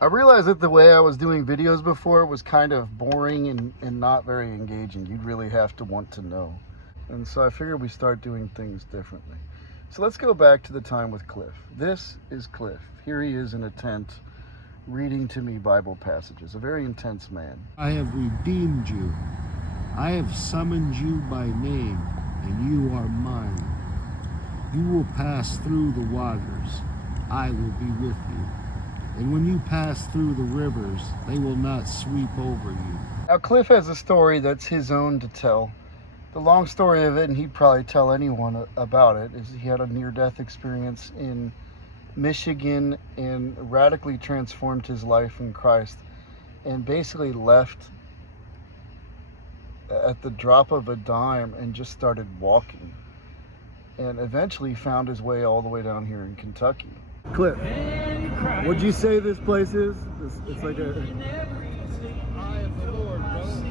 I realized that the way I was doing videos before was kind of boring and not very engaging. You'd really have to want to know. And so I figured we start doing things differently. So let's go back to the time with Cliff. This is Cliff. Here he is in a tent reading to me Bible passages. A very intense man. I have redeemed you. I have summoned you by name, and you are mine. You will pass through the waters. I will be with you. And when you pass through the rivers, they will not sweep over you. Now, Cliff has a story that's his own to tell. The long story of it, and he'd probably tell anyone about it, is he had a near-death experience in Michigan and radically transformed his life in Christ and basically left at the drop of a dime and just started walking and eventually found his way all the way down here in Kentucky. Cliff, what'd you say this place is? It's like a... Eye of the Lord, brother.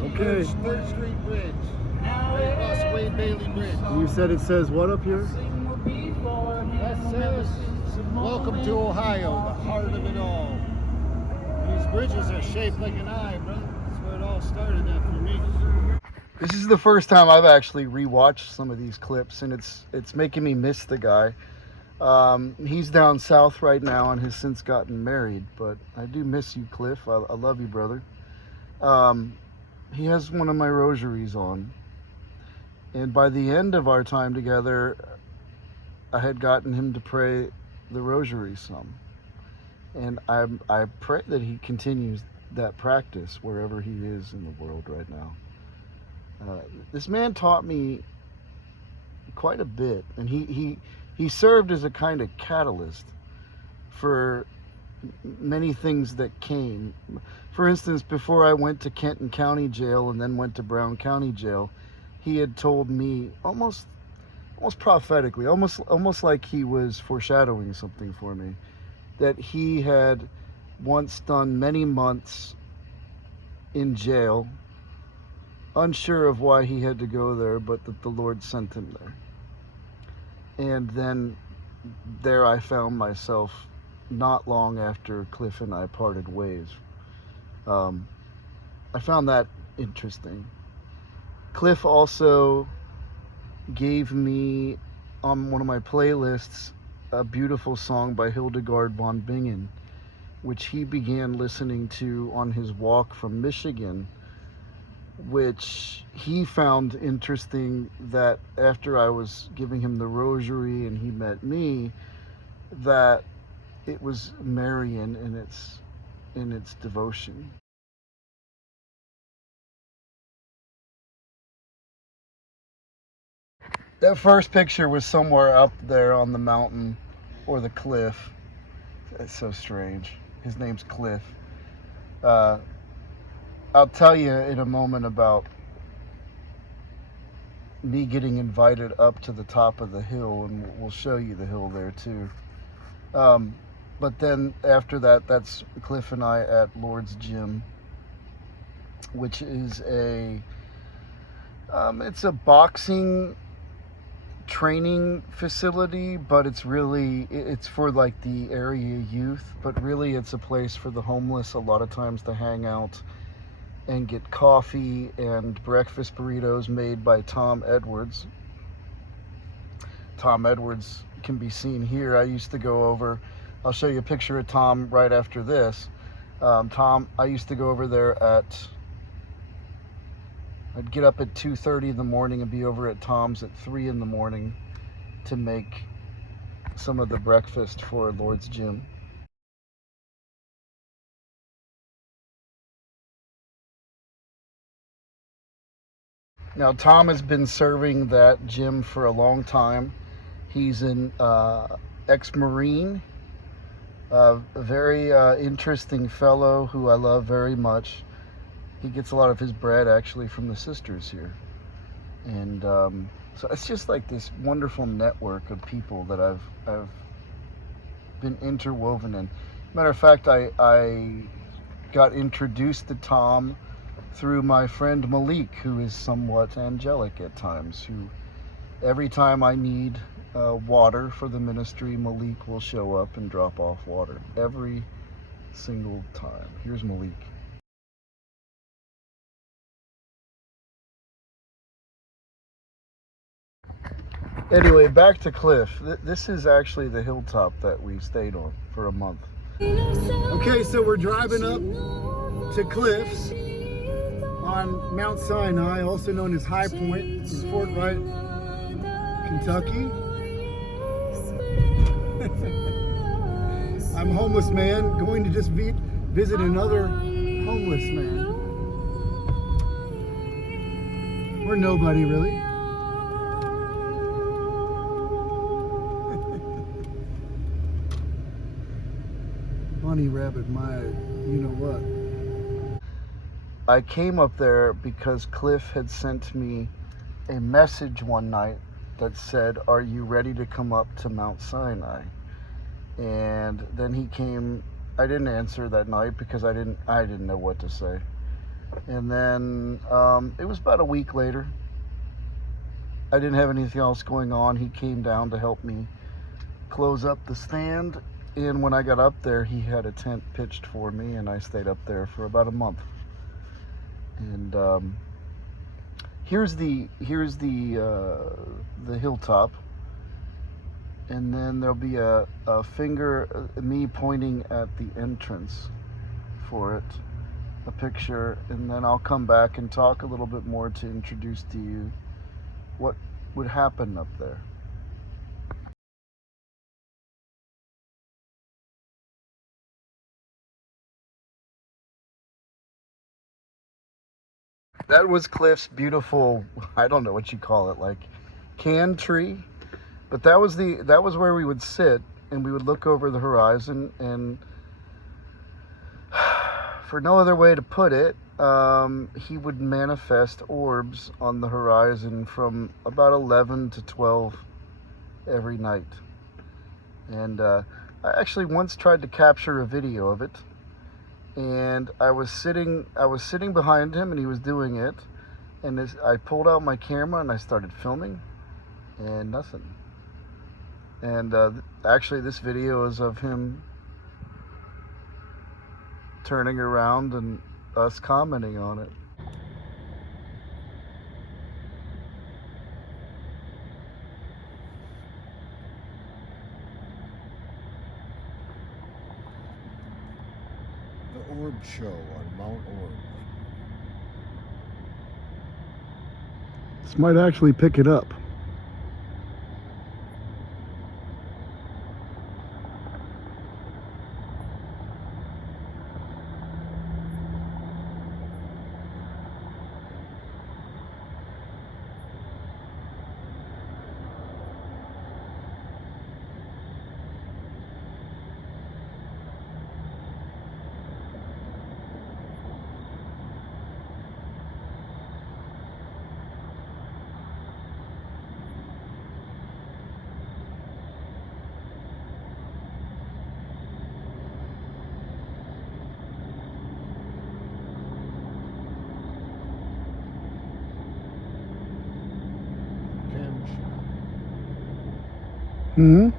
Okay. 3rd Street Bridge. Right across Wade Bailey Bridge. You said it says what up here? That says, welcome to Ohio, the heart of it all. These bridges are shaped like an eye, brother. That's where it all started at for me. This is the first time I've actually rewatched some of these clips, and it's making me miss the guy. He's down south right now and has since gotten married, but I do miss you, Cliff. I love you, brother. He has one of my rosaries on, and by the end of our time together, I had gotten him to pray the rosary some, and I pray that he continues that practice wherever he is in the world right now. This man taught me quite a bit, and he served as a kind of catalyst for many things that came. For instance, before I went to Kenton County Jail and then went to Brown County Jail, he had told me almost prophetically, almost like he was foreshadowing something for me, that he had once done many months in jail, unsure of why he had to go there, but that the Lord sent him there. And then there I found myself not long after Cliff and I parted ways. I found that interesting. Cliff also gave me on one of my playlists a beautiful song by Hildegard von Bingen, which he began listening to on his walk from Michigan, which he found interesting that after I was giving him the rosary and he met me, that it was Marian in its devotion. That first picture was somewhere up there on the mountain or the cliff. It's so strange. His name's Cliff. I'll tell you in a moment about me getting invited up to the top of the hill, and we'll show you the hill there too. But then after that, that's Cliff and I at Lord's Gym, which is it's a boxing training facility, but it's for like the area youth, but really it's a place for the homeless a lot of times to hang out and get coffee and breakfast burritos made by Tom Edwards. Tom Edwards can be seen here. I used to go over, I'll show you a picture of Tom right after this. I used to go over there I'd get up at 2:30 in the morning and be over at Tom's at 3 in the morning to make some of the breakfast for Lord's Gym. Now, Tom has been serving that gym for a long time. He's an ex-Marine, a very interesting fellow who I love very much. He gets a lot of his bread actually from the sisters here. And so it's just like this wonderful network of people that I've been interwoven in. Matter of fact, I got introduced to Tom through my friend Malik, who is somewhat angelic at times, who every time I need water for the ministry, Malik will show up and drop off water every single time. Here's Malik. Anyway, back to Cliff. This is actually the hilltop that we stayed on for a month. Okay, so we're driving up to Cliffs on Mount Sinai, also known as High Point in Fort Wright, Kentucky. I'm a homeless man going to just visit another homeless man. We're nobody really. Bunny rabbit, my you know what. I came up there because Cliff had sent me a message one night that said, "Are you ready to come up to Mount Sinai?" And then he came. I didn't answer that night because I didn't know what to say. And then it was about a week later. I didn't have anything else going on. He came down to help me close up the stand. And when I got up there, he had a tent pitched for me, and I stayed up there for about a month. And here's the hilltop, and then there'll be a finger, me pointing at the entrance for it, a picture, and then I'll come back and talk a little bit more to introduce to you what would happen up there. That was Cliff's beautiful, I don't know what you call it, like can tree. But that was where we would sit, and we would look over the horizon, and for no other way to put it, he would manifest orbs on the horizon from about 11 to 12 every night. And I actually once tried to capture a video of it, and I was sitting behind him, and he was doing it, and I pulled out my camera and I started filming, and nothing. And actually this video is of him turning around and us commenting on it. The Orb Show on Mount Orb. This might actually pick it up. Mm-hmm.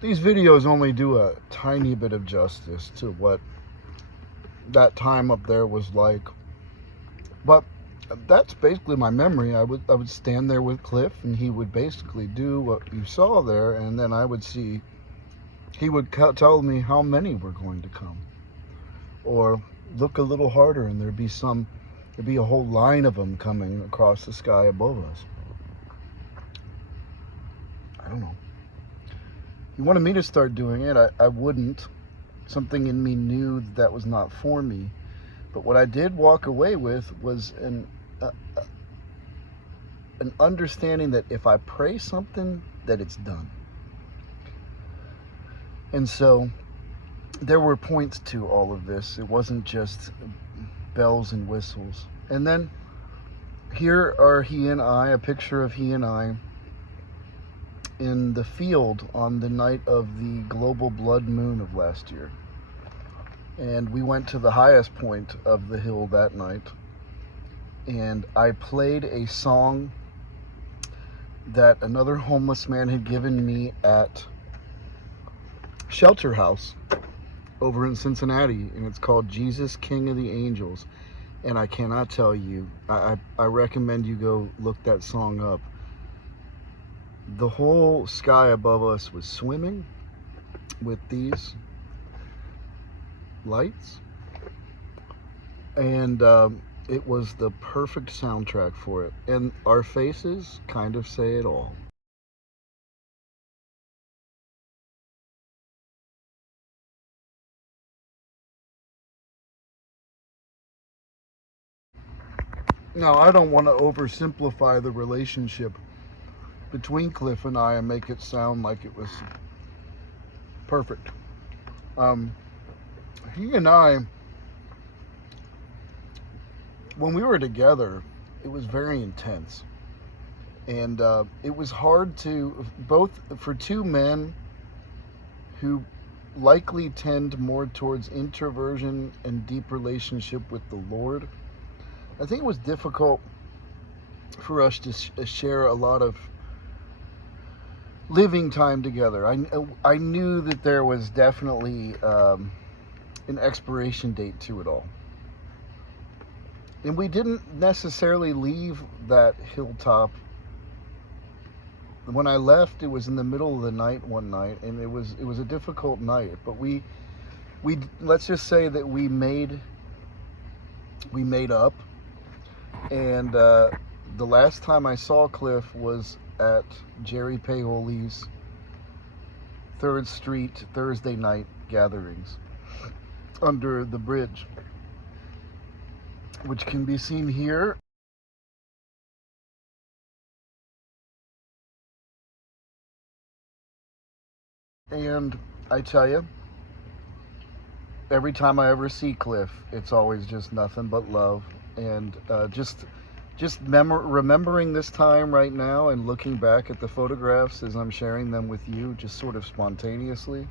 These videos only do a tiny bit of justice to what that time up there was like, but that's basically my memory. I would stand there with Cliff, and he would basically do what you saw there, and then I would see, he would tell me how many were going to come, or look a little harder, and there'd be a whole line of them coming across the sky above us. I don't know. He wanted me to start doing it. I wouldn't. Something in me knew that was not for me. But what I did walk away with was an understanding that if I pray something, that it's done. And so there were points to all of this. It wasn't just bells and whistles. And then here are he and I, a picture of he and I in the field on the night of the global blood moon of last year. And we went to the highest point of the hill that night, and I played a song that another homeless man had given me at shelter house over in Cincinnati, and it's called Jesus King of the Angels. And I cannot tell you, I recommend you go look that song up. The whole sky above us was swimming with these lights, and it was the perfect soundtrack for it. And our faces kind of say it all. Now, I don't want to oversimplify the relationship between Cliff and I and make it sound like it was perfect. He and I, when we were together, it was very intense. And it was hard to, both for two men who likely tend more towards introversion and deep relationship with the Lord. I think it was difficult for us to share a lot of living time together. I knew that there was definitely an expiration date to it all. And we didn't necessarily leave that hilltop. When I left, it was in the middle of the night one night, and it was a difficult night. But we let's just say that we made up. And the last time I saw Cliff was at Jerry Paoli's 3rd Street Thursday night gatherings under the bridge, which can be seen here. And I tell you, every time I ever see Cliff, it's always just nothing but love. And remembering this time right now and looking back at the photographs as I'm sharing them with you, just sort of spontaneously,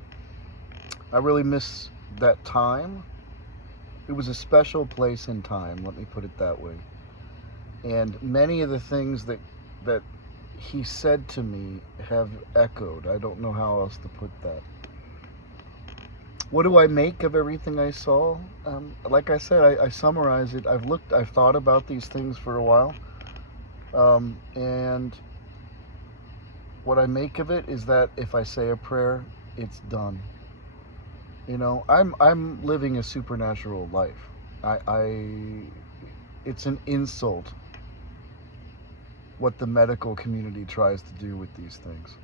I really miss that time. It was a special place in time, let me put it that way. And many of the things that he said to me have echoed. I don't know how else to put that. What do I make of everything I saw? Like I said, I summarize it. I've thought about these things for a while. And what I make of it is that if I say a prayer, it's done. You know, I'm living a supernatural life. It's an insult what the medical community tries to do with these things.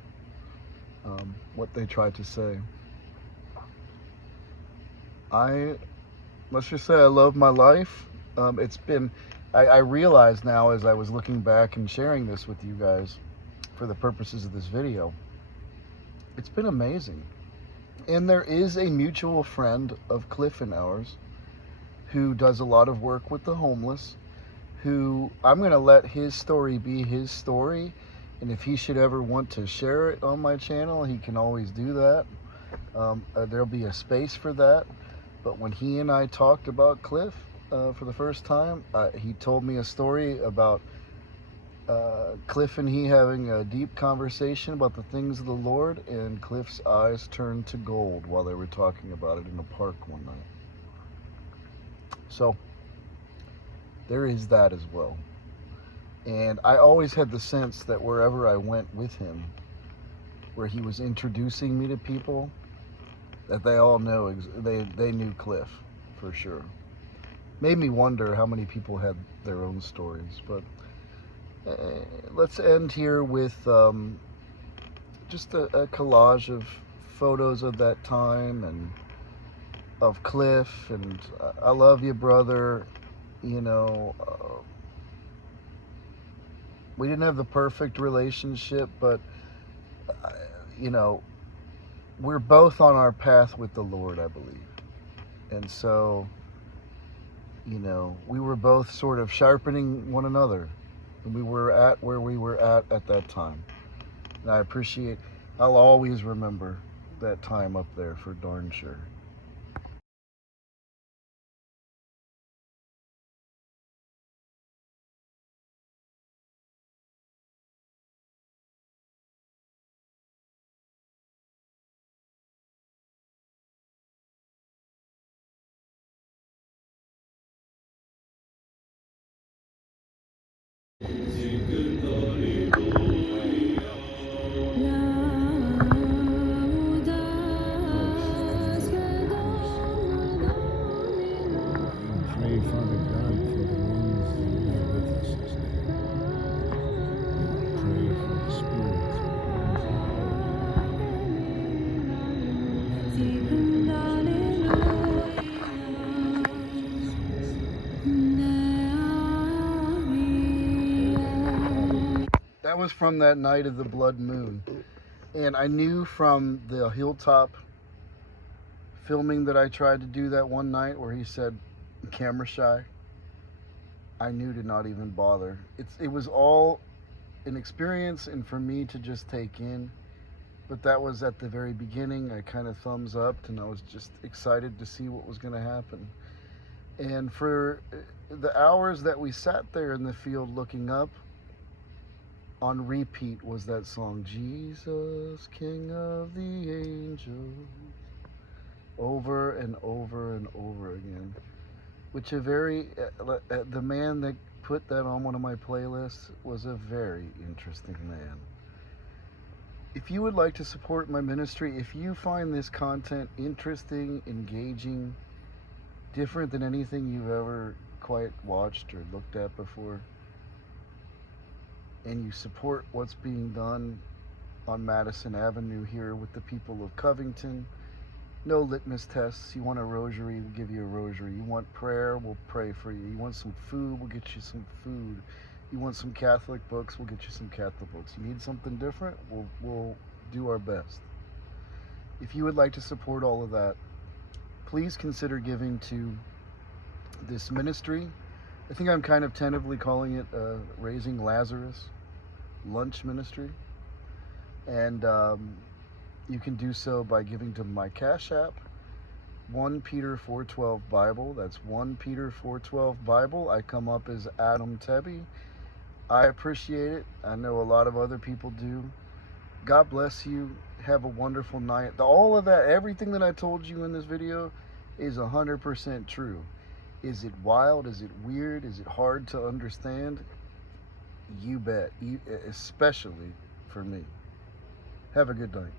What they try to say. Let's just say I love my life. It's been, I realize now as I was looking back and sharing this with you guys for the purposes of this video, it's been amazing. And there is a mutual friend of Cliff and ours who does a lot of work with the homeless, who I'm going to let his story be his story. And if he should ever want to share it on my channel, he can always do that. There'll be a space for that. But when he and I talked about Cliff for the first time, he told me a story about Cliff and he having a deep conversation about the things of the Lord, and Cliff's eyes turned to gold while they were talking about it in a park one night. So there is that as well. And I always had the sense that wherever I went with him, where he was introducing me to people, that they all know, they knew Cliff for sure. Made me wonder how many people had their own stories. But let's end here with just a collage of photos of that time and of Cliff. And I love you, brother. You know, we didn't have the perfect relationship, but you know, we're both on our path with the Lord, I believe. And so, you know, we were both sort of sharpening one another. And we were at where we were at that time. And I'll always remember that time up there for darn sure. Pray, Father God, for the ones that are not with us this day. Pray for the spirits of the ones that are. That was from that night of the blood moon. And I knew from the hilltop filming that I tried to do that one night where he said camera shy, I knew to not even bother. It was all an experience and for me to just take in. But that was at the very beginning. I kind of thumbs up and I was just excited to see what was going to happen. And for the hours that we sat there in the field looking up, on repeat was that song, Jesus, King of the Angels, over and over and over again. Which the man that put that on one of my playlists was a very interesting man. If you would like to support my ministry, if you find this content interesting, engaging, different than anything you've ever quite watched or looked at before, and you support what's being done on Madison Avenue here with the people of Covington, no litmus tests. You want a rosary, we'll give you a rosary. You want prayer, we'll pray for you. You want some food, we'll get you some food. You want some Catholic books, we'll get you some Catholic books. You need something different, we'll do our best. If you would like to support all of that, please consider giving to this ministry. I think I'm kind of tentatively calling it Raising Lazarus Lunch Ministry. And you can do so by giving to my Cash App, 1 Peter 4:12 Bible. That's 1 Peter 4:12 Bible. I come up as Adam Tebby. I appreciate it. I know a lot of other people do. God bless you. Have a wonderful night. All of that, everything that I told you in this video is 100% true. Is it wild? Is it weird? Is it hard to understand? You bet. Especially for me. Have a good night.